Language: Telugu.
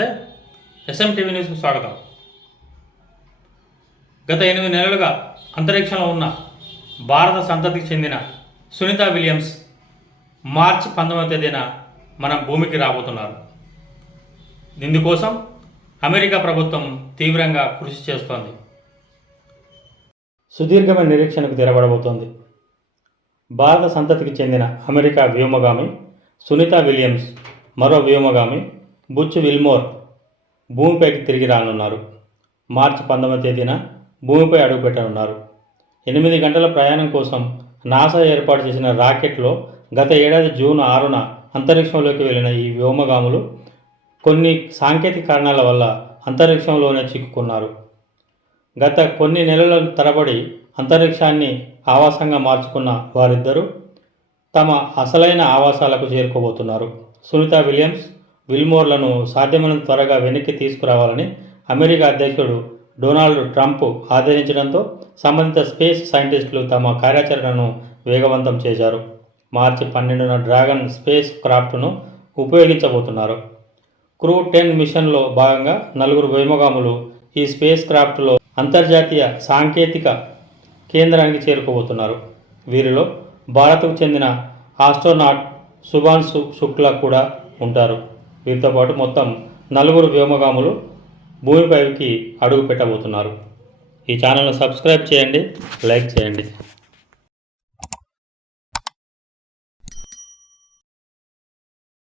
ఎస్ఎం టీవీ న్యూస్కు స్వాగతం. గత ఎనిమిది నెలలుగా అంతరిక్షంలో ఉన్న భారత సంతతికి చెందిన సునీత విలియమ్స్ మార్చి పంతొమ్మిదవ తేదీన మన భూమికి రాబోతున్నారు. ఇందుకోసం అమెరికా ప్రభుత్వం తీవ్రంగా కృషి చేస్తోంది. సుదీర్ఘమైన నిరీక్షణకు తెరబడబోతోంది. భారత సంతతికి చెందిన అమెరికా వ్యోమగామి సునీత విలియమ్స్ మరో వ్యోమగామి బుచ్ విల్మోర్ భూమిపైకి తిరిగి రానున్నారు. మార్చి పంతొమ్మిది తేదీన భూమిపై అడుగుపెట్టనున్నారు ఎనిమిది గంటల ప్రయాణం కోసం నాసా ఏర్పాటు చేసిన రాకెట్లో గత ఏడాది జూన్ ఆరున అంతరిక్షంలోకి వెళ్ళిన ఈ వ్యోమగాములు కొన్ని సాంకేతిక కారణాల వల్ల అంతరిక్షంలోనే చిక్కుకున్నారు. గత కొన్ని నెలల తరబడి అంతరిక్షాన్ని ఆవాసంగా మార్చుకున్న వారిద్దరూ తమ అసలైన ఆవాసాలకు చేరుకోబోతున్నారు. సునీత విలియమ్స్ విల్మోర్లను సాధ్యమైనంత త్వరగా వెనక్కి తీసుకురావాలని అమెరికా అధ్యక్షుడు డొనాల్డ్ ట్రంప్ ఆదేశించడంతో సంబంధిత స్పేస్ సైంటిస్టులు తమ కార్యాచరణను వేగవంతం చేశారు. మార్చి పన్నెండున డ్రాగన్ స్పేస్ క్రాఫ్ట్ను ఉపయోగించబోతున్నారు. క్రూ టెన్ మిషన్లో భాగంగా నలుగురు వ్యోమగాములు ఈ స్పేస్ క్రాఫ్ట్లో అంతర్జాతీయ సాంకేతిక కేంద్రానికి చేరుకోబోతున్నారు. వీరిలో భారత్కు చెందిన ఆస్ట్రోనాట్ సుభాన్సు శుక్లా కూడా ఉంటారు. వీరితో పాటు మొత్తం నలుగురు వ్యోమగాములు భూమిపైకి అడుగు పెట్టబోతున్నారు. ఈ ఛానల్ను సబ్స్క్రైబ్ చేయండి లైక్ చేయండి.